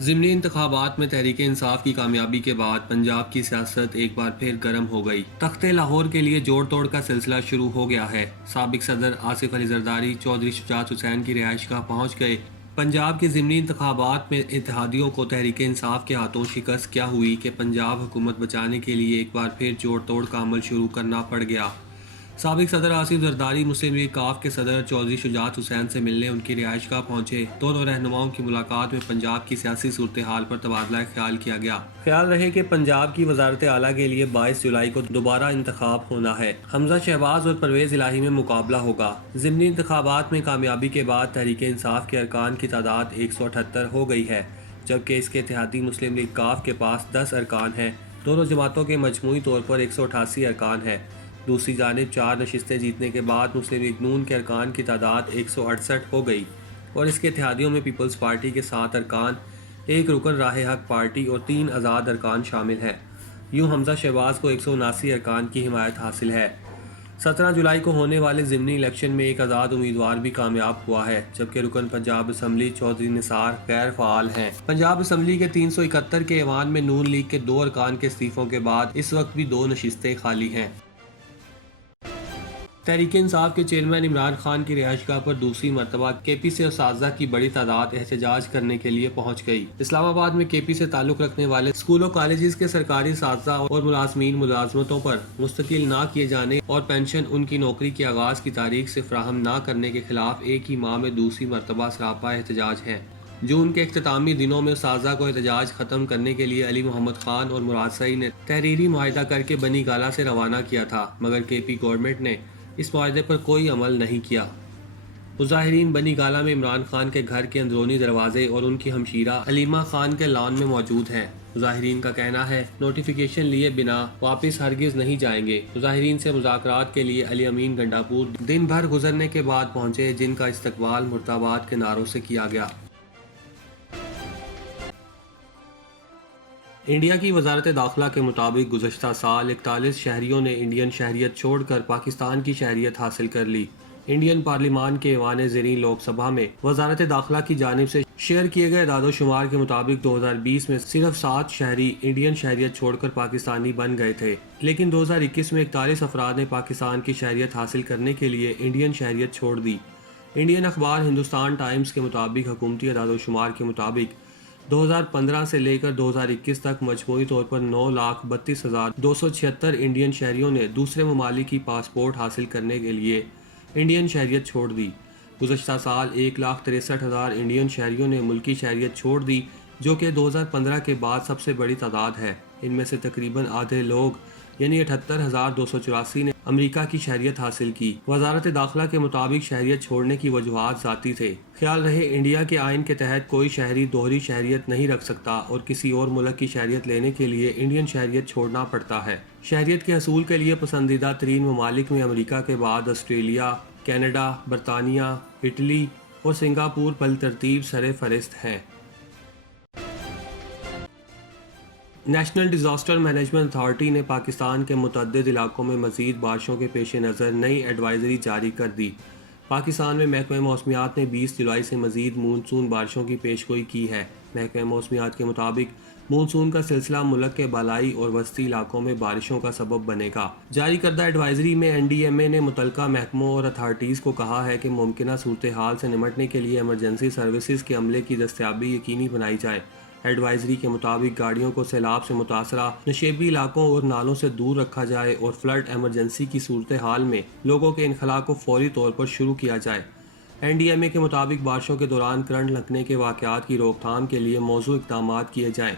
ضمنی انتخابات میں تحریک انصاف کی کامیابی کے بعد پنجاب کی سیاست ایک بار پھر گرم ہو گئی۔ تخت لاہور کے لیے جوڑ توڑ کا سلسلہ شروع ہو گیا ہے۔ سابق صدر آصف علی زرداری چودھری شجاعت حسین کی رہائش گاہ پہنچ گئے۔ پنجاب کے ضمنی انتخابات میں اتحادیوں کو تحریک انصاف کے ہاتھوں شکست کیا ہوئی کہ پنجاب حکومت بچانے کے لیے ایک بار پھر جوڑ توڑ کا عمل شروع کرنا پڑ گیا۔ سابق صدر آصف زرداری مسلم لیگ کاف کے صدر چودھری شجاعت حسین سے ملنے ان کی رہائش گاہ پہنچے۔ دونوں رہنماؤں کی ملاقات میں پنجاب کی سیاسی صورتحال پر تبادلہ خیال کیا گیا۔ خیال رہے کہ پنجاب کی وزارت اعلیٰ کے لیے 22 جولائی کو دوبارہ انتخاب ہونا ہے۔ حمزہ شہباز اور پرویز الہی میں مقابلہ ہوگا۔ ضمنی انتخابات میں کامیابی کے بعد تحریک انصاف کے ارکان کی تعداد 178 ہو گئی ہے، جبکہ اس کے اتحادی مسلم لیگ کاف کے پاس 10 ارکان ہیں۔ دونوں جماعتوں کے مجموعی طور پر 188 ارکان ہیں۔ دوسری جانب 4 نشستیں جیتنے کے بعد مسلم لیگ نون کے ارکان کی تعداد 168 ہو گئی اور اس کے اتحادیوں میں پیپلز پارٹی کے 7 ارکان، 1 رکن راہ حق پارٹی اور 3 آزاد ارکان شامل ہیں۔ یوں حمزہ شہباز کو 179 ارکان کی حمایت حاصل ہے۔ 17 جولائی کو ہونے والے ضمنی الیکشن میں ایک آزاد امیدوار بھی کامیاب ہوا ہے، جبکہ رکن پنجاب اسمبلی چودھری نثار غیر فعال ہیں۔ پنجاب اسمبلی کے 371 کے ایوان میں نون لیگ کے 2 ارکان کے استعفوں کے بعد اس وقت بھی 2 نشستیں خالی ہیں۔ تحریک انصاف کے چیئرمین عمران خان کی رہائش گاہ پر دوسری مرتبہ کے پی سے اساتذہ کی بڑی تعداد احتجاج کرنے کے لیے پہنچ گئی۔ اسلام آباد میں کے پی سے تعلق رکھنے والے اسکول و کالجز کے سرکاری اساتذہ اور ملازمین ملازمتوں پر مستقل نہ کیے جانے اور پینشن ان کی نوکری کے آغاز کی تاریخ سے فراہم نہ کرنے کے خلاف ایک ہی ماہ میں دوسری مرتبہ سراپا احتجاج ہے۔ جون کے اختتامی دنوں میں اساتذہ کو احتجاج ختم کرنے کے لیے علی محمد خان اور مراد سعید نے تحریری معاہدہ کر کے بنی گالہ سے روانہ کیا تھا، مگر کے پی گورنمنٹ نے اس معاہدے پر کوئی عمل نہیں کیا۔ مظاہرین بنی گالہ میں عمران خان کے گھر کے اندرونی دروازے اور ان کی ہمشیرہ علیمہ خان کے لان میں موجود ہیں۔ مظاہرین کا کہنا ہے نوٹیفیکیشن لیے بنا واپس ہرگز نہیں جائیں گے۔ مظاہرین سے مذاکرات کے لیے علی امین گنڈاپور دن بھر گزرنے کے بعد پہنچے، جن کا استقبال مرتبات کے نعروں سے کیا گیا۔ انڈیا کی وزارت داخلہ کے مطابق گزشتہ سال 41 شہریوں نے انڈین شہریت چھوڑ کر پاکستان کی شہریت حاصل کر لی۔ انڈین پارلیمان کے ایوان زریں لوک سبھا میں وزارت داخلہ کی جانب سے شیئر کیے گئے اعداد و شمار کے مطابق 2020 میں صرف 7 شہری انڈین شہریت چھوڑ کر پاکستانی بن گئے تھے، لیکن 2021 میں 41 افراد نے پاکستان کی شہریت حاصل کرنے کے لیے انڈین شہریت چھوڑ دی۔ انڈین اخبار ہندوستان ٹائمز کے مطابق حکومتی اعداد و شمار کے مطابق 2015 سے لے کر 2021 تک مجموعی طور پر 9,32,276 انڈین شہریوں نے دوسرے ممالک کی پاسپورٹ حاصل کرنے کے لیے انڈین شہریت چھوڑ دی۔ گزشتہ سال 1,63,000 انڈین شہریوں نے ملکی شہریت چھوڑ دی، جو کہ 2015 کے بعد سب سے بڑی تعداد ہے۔ ان میں سے تقریباً آدھے لوگ یعنی 78,284 نے امریکہ کی شہریت حاصل کی۔ وزارت داخلہ کے مطابق شہریت چھوڑنے کی وجوہات ذاتی تھے۔ خیال رہے انڈیا کے آئین کے تحت کوئی شہری دوہری شہریت نہیں رکھ سکتا اور کسی اور ملک کی شہریت لینے کے لیے انڈین شہریت چھوڑنا پڑتا ہے۔ شہریت کے حصول کے لیے پسندیدہ ترین ممالک میں امریکہ کے بعد آسٹریلیا، کینیڈا، برطانیہ، اٹلی اور سنگاپور بالترتیب سر فہرست ہیں۔ نیشنل ڈیزاسٹر مینجمنٹ اتھارٹی نے پاکستان کے متعدد علاقوں میں مزید بارشوں کے پیش نظر نئی ایڈوائزری جاری کر دی۔ پاکستان میں محکمہ موسمیات نے 20 جولائی سے مزید مونسون بارشوں کی پیشگوئی کی ہے۔ محکمہ موسمیات کے مطابق مونسون کا سلسلہ ملک کے بالائی اور وسطی علاقوں میں بارشوں کا سبب بنے گا۔ جاری کردہ ایڈوائزری میں NDMA نے متعلقہ محکموں اور اتھارٹیز کو کہا ہے کہ ممکنہ صورتحال سے نمٹنے کے لیے ایمرجنسی سروسز کے عملے کی دستیابی یقینی بنائی جائے۔ ایڈوائزری کے مطابق گاڑیوں کو سیلاب سے متاثرہ نشیبی علاقوں اور نالوں سے دور رکھا جائے اور فلڈ ایمرجنسی کی صورتحال میں لوگوں کے انخلاء کو فوری طور پر شروع کیا جائے۔ NDMA کے مطابق بارشوں کے دوران کرنٹ لگنے کے واقعات کی روک تھام کے لیے موزوں اقدامات کیے جائیں۔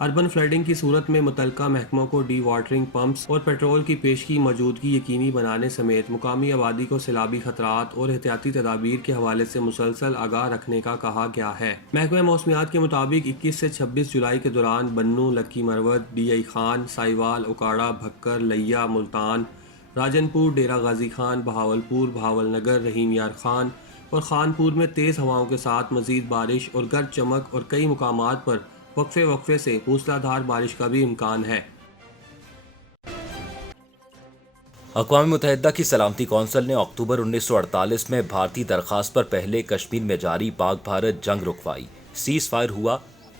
اربن فلڈنگ کی صورت میں متعلقہ محکموں کو ڈی واٹرنگ پمپس اور پیٹرول کی پیشگی موجودگی یقینی بنانے سمیت مقامی آبادی کو سیلابی خطرات اور احتیاطی تدابیر کے حوالے سے مسلسل آگاہ رکھنے کا کہا گیا ہے۔ محکمہ موسمیات کے مطابق 21 سے 26 جولائی کے دوران بنوں، لکی مروت، DI خان، سائیوال، اوکاڑا، بھکر، لیا، ملتان، راجن پور، ڈیرہ غازی خان، بہاولپور، بہاول نگر، رحیم یار خان اور خانپور میں تیز ہواؤں کے ساتھ مزید بارش اور گرج چمک اور کئی مقامات پر وقفے سے موسلا دھار بارش کا بھی امکان ہے۔ اقوام متحدہ کی سلامتی کونسل نے اکتوبر 1948 میں بھارتی درخواست پر پہلے کشمیر میں جاری پاک بھارت جنگ رکوائی۔ سیز فائر ہوا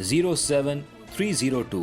07302।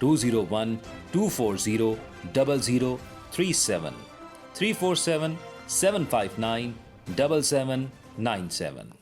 201 240 0037 347 759 7797।